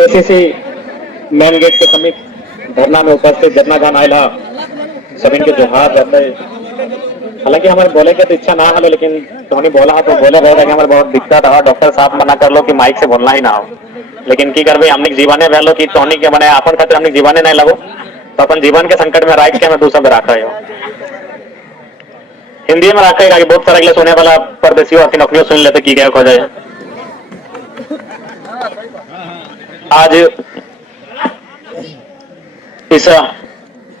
ACC main gate के समीप धरना में उपस्थित जितना जन आयला सभी के जोहार रहते। हालांकि हमारे बोले के तो इच्छा ना है, लेकिन धोनी बोला है तो बोले रहेगा कि हमारे बहुत दिक्कत है। डॉक्टर साहब मना कर लो कि माइक से बोलना ही ना हो, लेकिन की करबे हमने जीवने भेलो कि धोनी के मैंने अपन खातिर हमने जीवने नहीं लगो तो अपन जीवन के संकट में राख के हमें दूसरा में रखा हो। हिंदी में रखेगा कि बहुत सारा अगले सुने वाला परदेशियों आती नौकरियों सुन लेते की क्या हो जाए। आज इस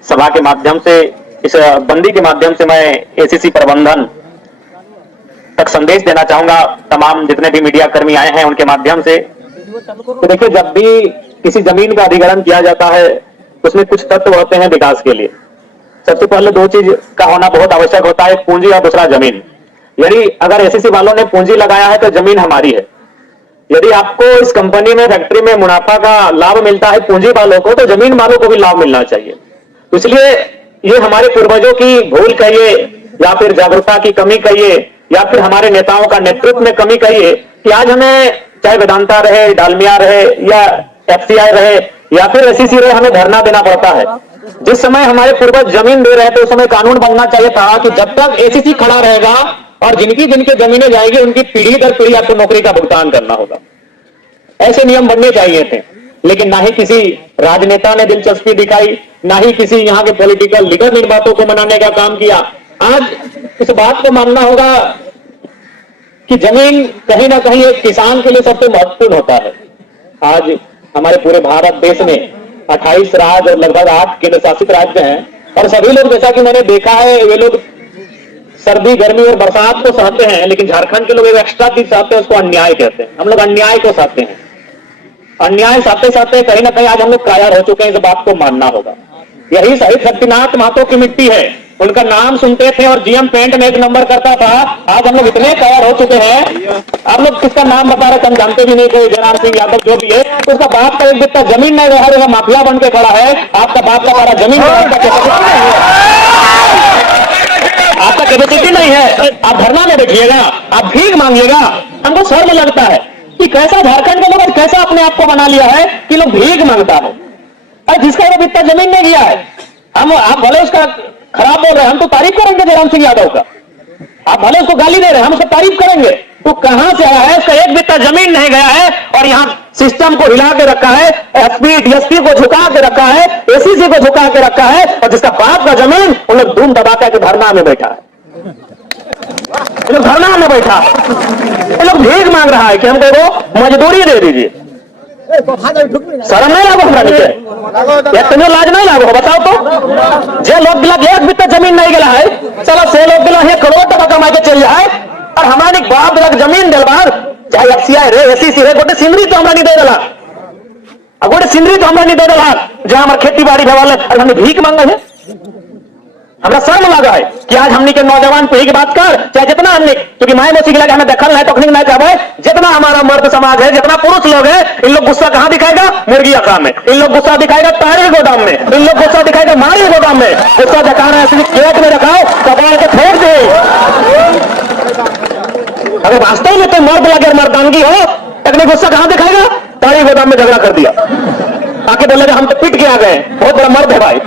सभा के माध्यम से, इस बंदी के माध्यम से मैं एसीसी प्रबंधन तक संदेश देना चाहूंगा, तमाम जितने भी मीडिया कर्मी आए हैं उनके माध्यम से। तो देखिए, जब भी किसी जमीन का अधिग्रहण किया जाता है उसमें कुछ तत्व होते हैं विकास के लिए। सबसे पहले दो चीज का होना बहुत आवश्यक होता है, पूंजी और दूसरा जमीन। यदि अगर एसीसी वालों ने पूंजी लगाया है तो जमीन हमारी है। यदि आपको इस कंपनी में, फैक्ट्री में मुनाफा का लाभ मिलता है पूंजी वालों को, तो जमीन वालों को भी लाभ मिलना चाहिए। इसलिए ये हमारे पूर्वजों की भूल कहिए या फिर जागरूकता की कमी कहिए या फिर हमारे नेताओं का नेतृत्व में कमी कहिए कि आज हमें चाहे वेदांता रहे, डालमिया रहे या एफसीआई रहे या फिर एसीसी रहे, हमें धरना देना पड़ता है। जिस समय हमारे पूर्वज जमीन दे रहे थे उस समय कानून बनना चाहिए था कि जब तक एसीसी खड़ा रहेगा और जिनकी जमीनें जाएगी उनकी पीढ़ी दर पीढ़ी आपको नौकरी का भुगतान करना होगा। ऐसे नियम बनने चाहिए थे, लेकिन ना ही किसी राजनेता ने दिलचस्पी दिखाई, ना ही किसी यहाँ के पॉलिटिकल लीडर ने इन बातों को मनाने का काम किया। आज इस बात को मानना होगा कि जमीन कहीं ना कहीं एक किसान के लिए सबसे महत्वपूर्ण होता है। आज हमारे पूरे भारत देश में 28 राज्य और लगभग 8 केंद्र शासित राज्य हैं, और सभी लोग, जैसा कि मैंने देखा है, वे लोग सर्दी, गर्मी और बरसात को सहते हैं, लेकिन झारखंड के लोग एक एक्स्ट्रा चीज सहते हैं, उसको अन्याय कहते हैं। हम लोग अन्याय को सहते हैं। अन्याय सहते सहते कहीं ना कहीं आज हम लोग कायर हो चुके हैं, इस बात को मानना होगा। यही शहीद शक्तिनाथ महतो की मिट्टी है। उनका नाम सुनते थे और जीएम पेंट में 1 नंबर करता था। आज हम लोग इतने कायर हो चुके हैं, आप लोग किसका नाम बता रहे, हम जानते भी नहीं, कोई जयराम सिंह यादव जो भी है, उसका बाप का एक बित्ता जमीन नहीं रहा, माफिया बन के खड़ा है। आपका बाप का सारा जमीन आपका कैपेसिटी नहीं है। आप धरना में बैठिएगा, आप भीख मांगिएगा। हमको शर्म लगता है कि कैसा झारखंड के लोग कैसा अपने आप को बना लिया है कि लोग भीख मांगता है। अरे जिसका वो इतना जमीन नहीं गया है, आप भले उसका खराब बोल रहे हैं, हम तो तारीफ करेंगे जयराम सिंह यादव का। आप भले उसको गाली दे रहे हैं, हम उसका तारीफ करेंगे। तो कहां से आया है, उसका एक बित्ता जमीन नहीं गया है और यहाँ सिस्टम को हिला के रखा है, एसपी डीएसपी को झुका के रखा है, एसीसी को झुका के रखा है, और जिसका बाप का जमीन उन लोग धूम दबा के धरना में बैठा है। धरना में बैठा ये लोग भीख मांग रहा है कि हमको वो मजदूरी दे दीजिए। शर्म नहीं लागो हमरा नीचे, एक लाज नहीं लागो, बताओ तो। जे लोग दिला एक बित्ता जमीन नहीं गया है, चलो से लोग दिला 1 करोड़ टका कमा के चल जाए, और हमारे बाप दिला जमीन दिलवार, चाहे एफसीआई रे, एसीसी रे, गोटे सिंदरी तो हमरा नहीं दे दिला, गोटे सिंदरी तो हमरा नहीं दे दिला, जहां हमारे खेती बाड़ी भवाले और हमने भीख मांगा है। हमरा शर्म लगा है कि आज हमने के नौजवान पीढ़ी की बात कर, चाहे जितना हमने, क्योंकि माए मोसी के लगे हमें देखल नहीं, तकनीक नहीं चाहे, जितना हमारा मर्द समाज है, जितना पुरुष लोग है, इन लोग गुस्सा कहां दिखाएगा, मुर्गी अखा में, इन लोग गुस्सा दिखाएगा तारे गोदाम में, इन लोग गुस्सा दिखाएगा मारी गोदाम में। गुस्सा दिखाना है सिर्फ खेत में रखाओ, कबाड़ के फेंक दे। अगर वास्तव में तो मर्द लगे, मर्दानगी हो, तकनीक गुस्सा कहां दिखाएगा, तारे गोदाम में झगड़ा कर दिया, आके बोलेगा हम तो पिट के आ गए, बहुत बड़ा मर्द है भाई।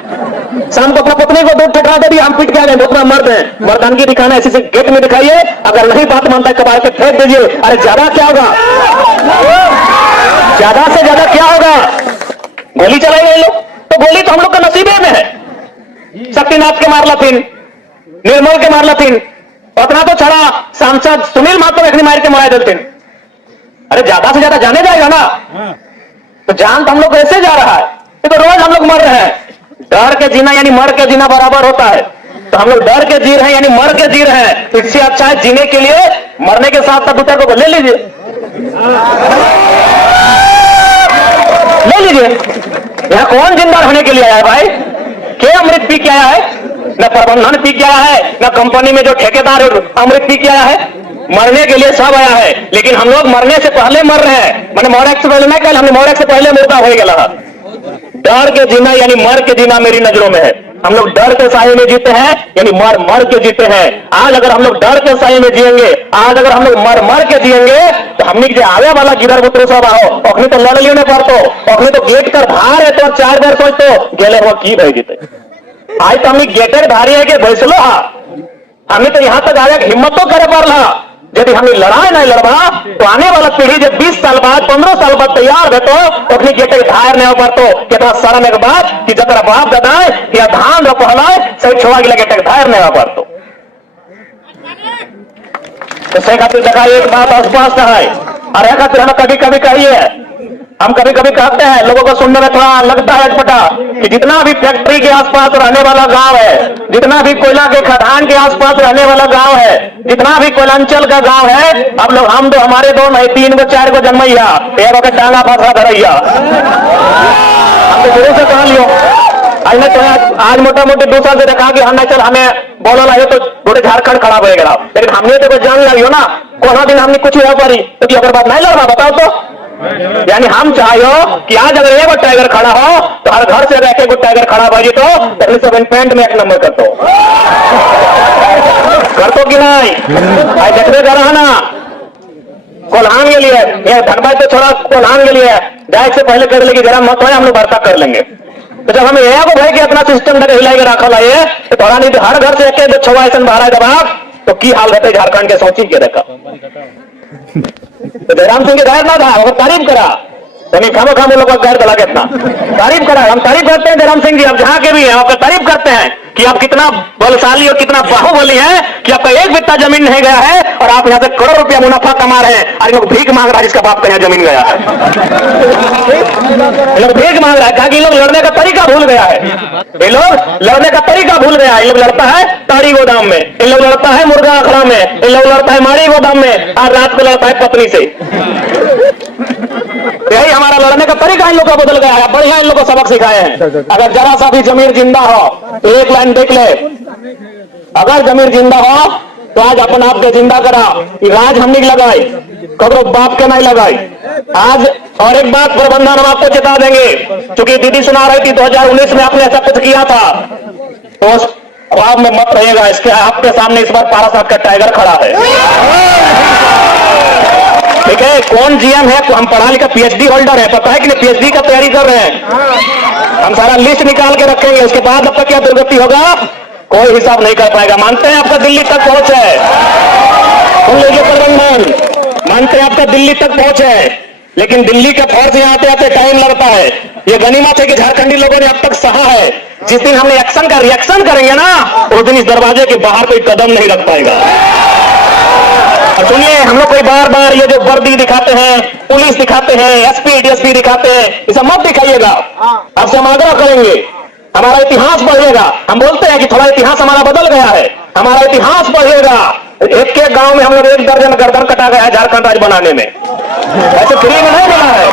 शाम को अपना पत्नी को दूध ठकरा दे दिया, हम पिट के आ गए, बहुत बड़ा मर्द है। मर्दानगी दिखाना ऐसे गेट में दिखाइए, अगर नहीं बात मानता है कबाड़ के फेंक दीजिए। अरे ज्यादा क्या होगा, ज्यादा से ज्यादा क्या होगा, गोली चलाई गए लोग, तो गोली तो हम लोग का नसीबे में है। शक्तिनाथ के मारला थी, निर्मल के मारला थी, उतना तो छड़ा सांसद सुनील महतो एक मार के मारा देते। अरे ज्यादा से ज्यादा जाने जाएगा ना, तो जान तो हम लोग ऐसे जा रहा है, तो रोज हम लोग मर रहे हैं। डर के जीना यानी मर के जीना बराबर होता है, तो हम लोग डर के जी रहे हैं यानी मर के जी रहे हैं। इससे अच्छा है जीने के लिए मरने के साथ साथ दूसरे को ले लीजिए, ले लीजिए। यहाँ कौन जिंदा रहने के लिए आया है भाई, क्या अमृत पी के आया है, न प्रबंधन पी के आया है, न कंपनी में जो ठेकेदार अमृत पी के आया है। मरने के लिए सब आया है, लेकिन हम लोग मरने से पहले मर रहे हैं। मैंने मरे से पहले नहीं कहा, हमने मरे से पहले मुर्दा हो गया। डर के जीना यानी मर के जीना मेरी नजरों में है। हम लोग डर के साए में जीते हैं, यानी मर मर के जीते हैं। आज अगर हम लोग डर के साए में जिएंगे, आज अगर हम लोग मर मर के जिएंगे, तो हमने जो आवे वाला गिदर बुतरू सब आओ अखनी तो लड़ लियो ने पड़तो, अखनी तो गेट कर भार है तो 4 बार सोचतो गेले हुआ की भाई जीते। आज तो हमने गेटर भारी है कि बैसलो हा, हमने तो यहां तक आया हिम्मत तो करे पार ला। यदि हमें लड़ाई नहीं लड़वा तो आने वाला पीढ़ी जब 20 साल बाद 15 साल बाद तैयार है तो अपनी गेटे धार नहीं पर तो कितना शर्म के बाद कि जरा बाप दादा या धान रो पहलाए सही छोड़ा गिला गेटे धार नहीं पर तो सही खातिर देखा एक बात स्पष्ट है। और एक खातिर हमें कभी कभी कहिए, हम कभी कभी कहते हैं, लोगों को सुनने में थोड़ा लगता है अटपटा कि जितना भी फैक्ट्री के आसपास रहने वाला गांव है, जितना भी कोयला के खदान के आसपास रहने वाला गांव है, जितना भी कोयलांचल का गांव है, अब लोग हम दो हमारे दो नहीं 3 को 4 को जन्मैया एक वक्त टांगा फांसा धरैया, हम तो शुरू से कह लियो। आज तो आज मोटा मोटी दूसरा से देखा कि हमने चल हमें बोलो लगे तो पूरे झारखंड खराब हो गया, लेकिन हमने तो जान लगी हो ना कोना दिन हमने कुछ हो पारी तो अगर बात नहीं लड़वा बताओ तो। यानी हम चाहिए कि आज अगर एक टाइगर खड़ा हो तो हर घर से अगर एक टाइगर खड़ा भाई तो 7 में 1 नंबर कर तो कि नहीं। आज देखते जा रहा ना कोल्हान के लिए धनबाद तो छोड़ा कोल्हान के लिए जाए से पहले कर लेगी, जरा मत है हम लोग वार्ता कर लेंगे। तो जब हमें यह भाई कि अपना सिस्टम हिला के रखा लाइए तो थोड़ा नहीं तो हर घर से एक छवा ऐसा बाहर है दबाव तो की हाल रहते झारखंड के सोची के देखा। तो जयराम सिंह के गैर ना था, वो तारीफ करा तो नहीं खामो खामो लोगों का गैर दला के इतना तारीफ करा। हम तारीफ करते हैं जयराम सिंह जी, आप जहां के भी हैं आपका तारीफ करते हैं कि आप कितना बलशाली और कितना बाहुबली हैं कि आपका 1 बित्ता जमीन नहीं गया है और आप यहाँ से करोड़ रुपया मुनाफा कमा रहे हैं। और लोग भीख मांग रहा है जिसका बाप का यहाँ जमीन गया है, लोग भीख मांग रहा है कि लोग लड़ने का तरीका भूल गया है, ये लोग लड़ने का तरीका भूल गया है। ये लोग लड़ता है ताड़ी गोदाम में, इन लोग लड़ता है मुर्गा अखड़ा में, इन लोग लड़ता है माड़ी गोदाम में, और रात को लड़ता है पत्नी से। यही हमारा लड़ने का तरीका इन लोग का बदल गया है। बढ़िया इन लोग को सबक सिखाए हैं। अगर जरा सा भी जमीर जिंदा हो तो एक लाइन देख ले, अगर जमीर जिंदा हो तो आज अपन आप के जिंदा करा, राज हमने लगाई कबरो बाप के नहीं लगाई आज। और एक बात प्रबंधन हम आपको चेता देंगे, क्योंकि दीदी सुना रही थी 2019 में आपने ऐसा कुछ किया था तो उस ख्वाब में मत रहिएगा। इसके आपके सामने इस बार पारासात का टाइगर खड़ा है, ठीक है। कौन जीएम है, हम पढ़ा लिखा पीएचडी होल्डर है, पता है कि नहीं, पीएचडी का तैयारी कर रहे हैं। हम सारा लिस्ट निकाल के रखेंगे, उसके बाद आपका क्या दुर्गति होगा कोई हिसाब नहीं कर पाएगा। मानते हैं आपका दिल्ली तक पहुंच है, सुन लीजिए प्रबंधन, मानते हैं आपका दिल्ली तक पहुंच है, लेकिन दिल्ली का फौज यहाँ आते आते टाइम लगता है। ये गनीमत है कि झारखंडी लोगों ने अब तक सहा है। जिस दिन हमने एक्शन का रिएक्शन करेंगे ना उस दिन इस दरवाजे के बाहर कोई कदम नहीं रख पाएगा। और सुनिए, हम लोग कोई बार बार ये जो वर्दी दिखाते हैं, पुलिस दिखाते हैं, एसपी डीएसपी दिखाते हैं, इसे मत दिखाइएगा। आपसे हम आग्रह करेंगे, हमारा इतिहास बढ़ेगा। हम बोलते हैं कि थोड़ा इतिहास हमारा बदल गया है, हमारा इतिहास बढ़ेगा। एक के गांव में हम लोग 1 दर्जन गर्दन कटा गया है झारखंड राज्य बनाने में, ऐसे फ्री में नहीं मिला है।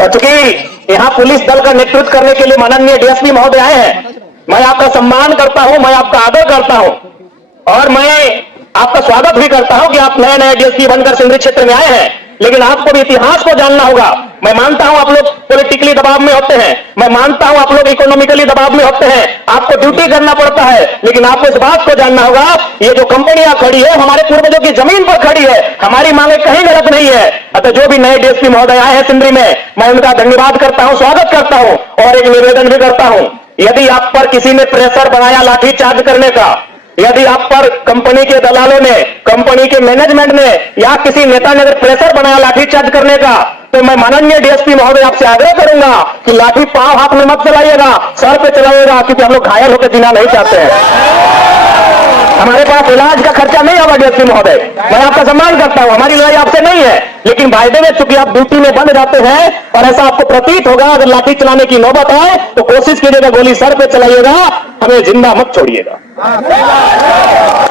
और चूंकि यहाँ पुलिस दल का नेतृत्व करने के लिए माननीय डीएसपी महोदय आए हैं, मैं आपका सम्मान करता हूं, मैं आपका आदर करता हूं और मैं आपका स्वागत भी करता हूं कि आप नए नए डीएसपी बनकर सिंदरी क्षेत्र में आए हैं। लेकिन आपको भी इतिहास को जानना होगा। मैं मानता हूं आप लोग पॉलिटिकली दबाव में होते हैं, मैं मानता हूं आप लोग इकोनॉमिकली दबाव में होते हैं, आपको ड्यूटी करना पड़ता है, लेकिन आपको इस बात को जानना होगा ये जो कंपनियां खड़ी है हमारे पूर्वजों की जमीन पर खड़ी है, हमारी मांगे कहीं गलत नहीं है। अतः जो भी नए डीएसपी महोदय आए हैं सिंदरी में, मैं उनका धन्यवाद करता हूं, स्वागत करता हूं और एक निवेदन भी करता हूं, यदि आप पर किसी ने प्रेशर बनाया लाठीचार्ज करने का, यदि आप पर कंपनी के दलालों ने, कंपनी के मैनेजमेंट ने या किसी नेता ने अगर प्रेशर बनाया लाठीचार्ज करने का, तो मैं माननीय डीएसपी महोदय आपसे आग्रह करूंगा कि लाठी पांव हाथ में मत चलाइएगा, सर पे चलाइएगा, क्योंकि हम लोग घायल होकर जीना नहीं चाहते हैं। हमारे पास इलाज का खर्चा नहीं होगा डीएसपी महोदय, मैं आपका सम्मान करता हूं, हमारी लड़ाई आपसे नहीं है, लेकिन वायदे में चूंकि आप ड्यूटी में बंद जाते हैं और ऐसा आपको प्रतीत होगा अगर लाठी चलाने की नौबत आए तो कोशिश कीजिएगा गोली सर पे चलाइएगा, हमें जिंदा मत छोड़िएगा।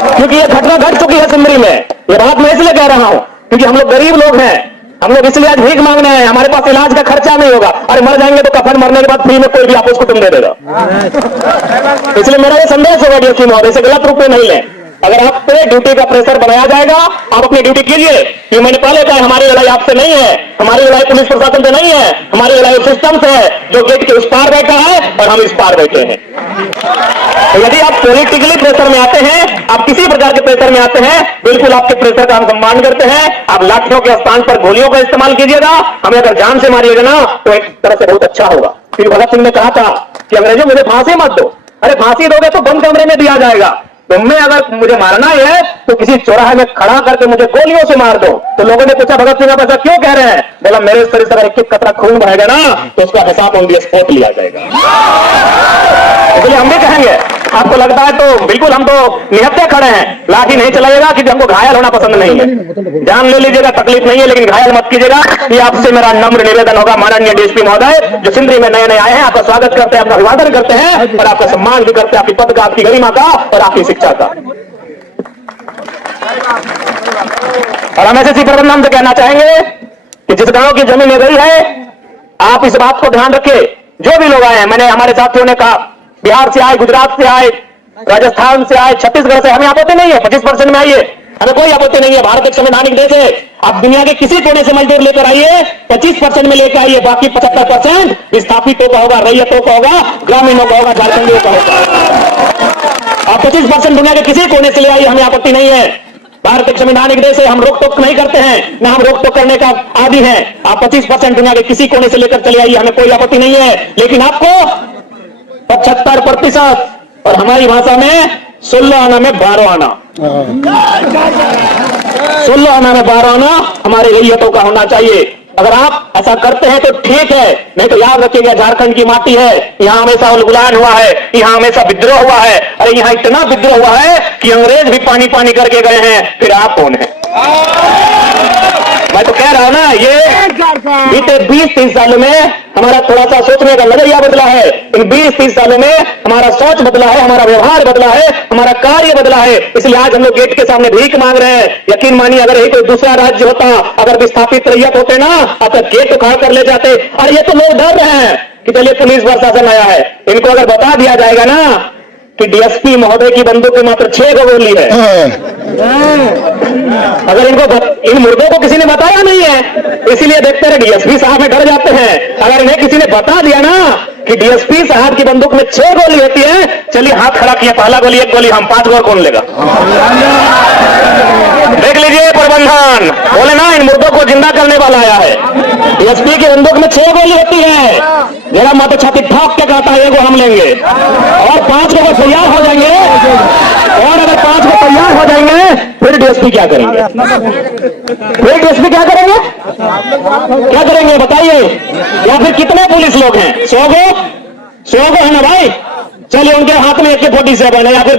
क्योंकि ये घटना घट चुकी है सिंदरी में। ये बात मैं इसलिए कह रहा हूं क्योंकि हम लोग गरीब लोग हैं, हम लोग इसलिए आज भीख मांगने हैं, हमारे पास इलाज का खर्चा नहीं होगा। अरे मर जाएंगे तो कफन मरने के बाद फ्री में कोई भी आपको कुटुंब दे देगा। इसलिए मेरा ये संदेश होगा डीएसपी महोदय, इसे गलत रूप में नहीं लें। अगर आप पे ड्यूटी का प्रेशर बनाया जाएगा, आप अपनी ड्यूटी कीजिए। क्यों मैंने पहले कहा हमारी लड़ाई आपसे नहीं है, हमारी लड़ाई पुलिस प्रशासन से नहीं है, हमारी लड़ाई सिस्टम से है जो गेट के उस पार बैठा है और हम इस पार बैठे हैं। तो यदि आप पॉलिटिकली प्रेशर में आते हैं, आप किसी प्रकार के प्रेशर में आते हैं, बिल्कुल आपके प्रेशर का हम सम्मान करते हैं। आप लाठियों के स्थान पर गोलियों का इस्तेमाल कीजिएगा, हमें अगर जान से मारिएगा ना तो एक तरह से बहुत अच्छा होगा। फिर भगत सिंह ने कहा था कि अंग्रेजों मुझे फांसी मत दो। अरे फांसी दोगे तो बंद कमरे में दिया जाएगा, तुम्हें अगर मुझे मारना ही है तो किसी चौराहे में खड़ा करके मुझे गोलियों से मार दो। तो लोगों ने पूछा भगत सिंह आप ऐसा क्यों कह रहे हैं? बोला मेरे शरीर से अगर एक कतरा खून बहेगा ना तो उसका हिसाब ऑन द स्पॉट लिया जाएगा। इसलिए हम भी कहेंगे, आपको लगता है तो बिल्कुल हम तो निहत्थे खड़े हैं, लाठी नहीं चलाइएगा क्योंकि हमको घायल होना पसंद नहीं है। जान ले लीजिएगा, तकलीफ नहीं है, लेकिन घायल मत कीजिएगा। ये आपसे मेरा नम्र निवेदन होगा। माननीय डीएसपी महोदय जो सिंदरी में नए नए आए हैं, आपका स्वागत करते हैं, आपका अभिवादन करते हैं और आपका सम्मान भी करते हैं, आपकी पद का, आपकी गरिमा का और आपकी शिक्षा का। और हम एसएससी प्रबंधन से कहना चाहेंगे कि जिस गांव की जमीन गई है, आप इस बात को ध्यान रखिए। जो भी लोग आए हैं, मैंने हमारे साथियों ने कहा बिहार से आए, गुजरात से आए, राजस्थान से आए, छत्तीसगढ़ से, हमें आपत्ति नहीं है, 25% में आइए, हमें कोई आपत्ति नहीं है। भारत एक संवैधानिक देश है। आप दुनिया के किसी कोने से मजदूर लेकर आइए, 25% में लेकर आइए, बाकी 75% विस्थापितों का होगा, रैयतों का होगा, ग्रामीणों का होगा, झारखंडियों का होगा। आप 25% दुनिया के किसी कोने से ले आइए, हमें आपत्ति नहीं है। भारत एक संवैधानिक देश है, हम रोक टोक नहीं करते हैं, ना हम रोक टोक करने का आदी हैं। आप 25% दुनिया के किसी कोने से लेकर चले आइए, हमें कोई आपत्ति नहीं है। लेकिन आपको 75% और हमारी भाषा में 16 आना में 12 आना, 16 आना में 12 आना हमारे रैयतों का होना चाहिए। अगर आप ऐसा करते हैं तो ठीक है, नहीं तो याद रखिएगा झारखंड की माटी है, यहां हमेशा उलगुलान हुआ है, यहां हमेशा विद्रोह हुआ है। अरे यहां इतना विद्रोह हुआ है कि अंग्रेज भी पानी पानी करके गए हैं, फिर आप कौन है? मैं तो कह रहा हूं ना, ये बीते 20-30 सालों में हमारा थोड़ा सा सोचने का नजरिया बदला है। इन 20-30 सालों में हमारा सोच बदला है, हमारा व्यवहार बदला है, हमारा कार्य बदला है। इसलिए आज हम लोग गेट के सामने भीख मांग रहे हैं। यकीन मानिए अगर यही कोई दूसरा राज्य होता, अगर विस्थापित रैयत होते ना, अब तक गेट उखाड़ कर ले जाते। और ये तो लोग डर रहे हैं कि चलिए पुलिस प्रशासन आया है, इनको अगर बता दिया जाएगा ना कि डीएसपी महोदय की बंदूक में मात्र 6 गोली है, अगर इनको इन मुर्दों को किसी ने बताया नहीं है, इसीलिए देखते रहे डीएसपी साहब में डर जाते हैं। अगर इन्हें किसी ने बता दिया ना कि डीएसपी साहब की बंदूक में 6 गोली होती है, चलिए हाथ खड़ा किया, पहला गोली 1 गोली हम, 5 गोली कौन लेगा? देख लीजिए प्रबंधन, बोले ना इन मुर्दों को जिंदा करने वाला आया है। डीएसपी की बंदूक में 6 गोली होती है, जरा माता छाती ठोक के कहता है एगो हम लेंगे और 5 को तैयार हो जाएंगे। और अगर 5 को तैयार हो जाएंगे फिर डीएसपी क्या करेंगे? फिर डीएसपी क्या करेंगे? क्या करेंगे बताइए? या फिर कितने पुलिस लोग हैं? 100 गो है ना भाई? चलिए उनके हाथ में AK-47 है या फिर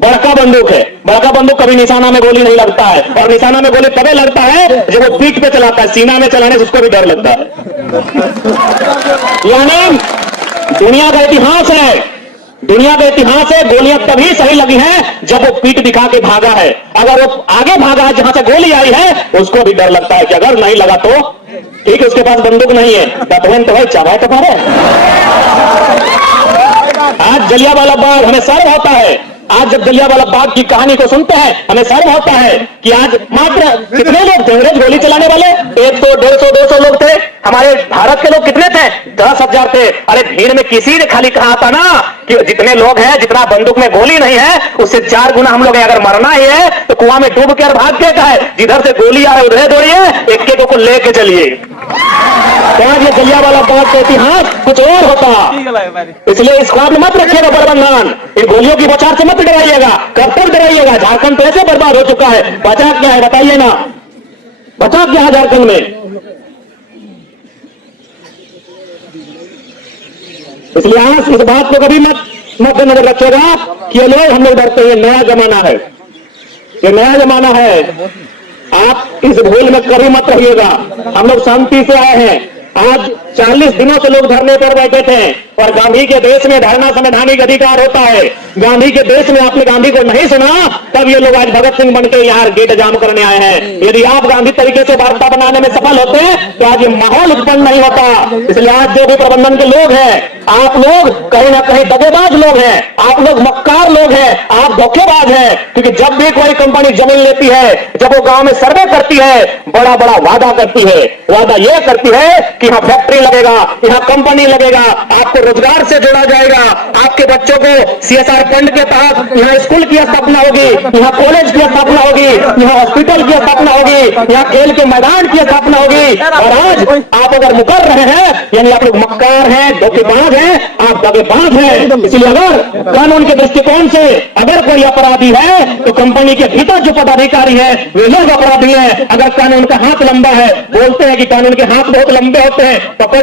बड़का बंदूक है। बड़का बंदूक कभी निशाना में गोली नहीं लगता है, और निशाना में गोली तभी लगता है जब वो पीठ पे चलाता है, सीना में चलाने से उसको भी डर लगता है। यानी दुनिया का इतिहास है, दुनिया का इतिहास है, गोलियां तभी सही लगी हैं जब वो पीठ दिखा के भागा है। अगर वो आगे भागा है जहां से गोली आई है, उसको भी डर लगता है कि अगर नहीं लगा तो ठीक है, उसके पास बंदूक नहीं है, बटवन तो है, चाबा तो मारे। आज जलियांवाला बाग हमें सर्व होता है। आज जब जलियांवाला बाग की कहानी को सुनते हैं हमें सर्व होता है कि आज मात्र कितने लोग थे अंग्रेज गोली चलाने वाले? 100, 150, 200 लोग थे। हमारे भारत के लोग कितने थे? 10,000 थे। अरे भीड़ में किसी ने खाली कहा था ना कि जितने लोग हैं, जितना बंदूक में गोली नहीं है उससे 4 गुना हम लोग हैं। अगर मरना ही है तो कुआं में डूब कर भाग के है, जिधर से गोली आ रही उधर दौड़िए, एक को लेके चलिए। क्या ये जलियांवाला बाग का इतिहास कुछ और होता। इसलिए इस ख्वाब में मत रखिएगा प्रबंधन, इन गोलियों की बौछार से मत डराइएगा, कब तक डराइएगा? झारखंड तो ऐसे बर्बाद हो चुका है, बचा क्या है बताइए ना, बचा क्या है झारखंड में? इसलिए आज इस बात को कभी मत मद्देनजर रखिएगा कि ये लोग हम लोग डरते हैं। नया जमाना है, ये नया जमाना है, आप इस भूल में कभी मत रहिएगा। हम लोग शांति से आए हैं। आज 40 दिनों से लोग धरने पर बैठे थे, और गांधी के देश में धरना संवैधानिक अधिकार होता है। गांधी के देश में आपने गांधी को नहीं सुना, तब ये लोग आज भगत सिंह बनके यहाँ गेट जाम करने आए हैं। यदि आप गांधी तरीके से वार्ता बनाने में सफल होते हैं तो आज ये माहौल उत्पन्न नहीं होता। इसलिए आज जो भी प्रबंधन के लोग हैं आप लोग कहीं ना कहीं दगेबाज लोग हैं, आप लोग मक्कार लोग हैं, आप धोखेबाज हैं। क्योंकि जब भी कोई कंपनी जमीन लेती है, जब वो गांव में सर्वे करती है, बड़ा बड़ा वादा करती है। वादा यह करती है कि यहां फैक्ट्री लगेगा, यहां कंपनी लगेगा, आपको रोजगार से जोड़ा जाएगा, आपके बच्चों को CSR फंड के तहत यहां स्कूल की स्थापना होगी, यहां कॉलेज की स्थापना होगी, यहां हॉस्पिटल की स्थापना होगी, यहां खेल के मैदान की स्थापना होगी। और आज आप अगर मुकर रहे हैं, यानी आप लोग मक्कार हैं, धोखेबाज हैं, आप दगेबाज हैं। इसलिए अगर कानून के दृष्टिकोण से अगर कोई अपराधी है, तो कंपनी के भीतर जो पदाधिकारी है वे लोग अपराधी हैं। अगर कानून का हाथ लंबा है, बोलते हैं कि कानून के हाथ बहुत लंबे होते हैं, पकड़िए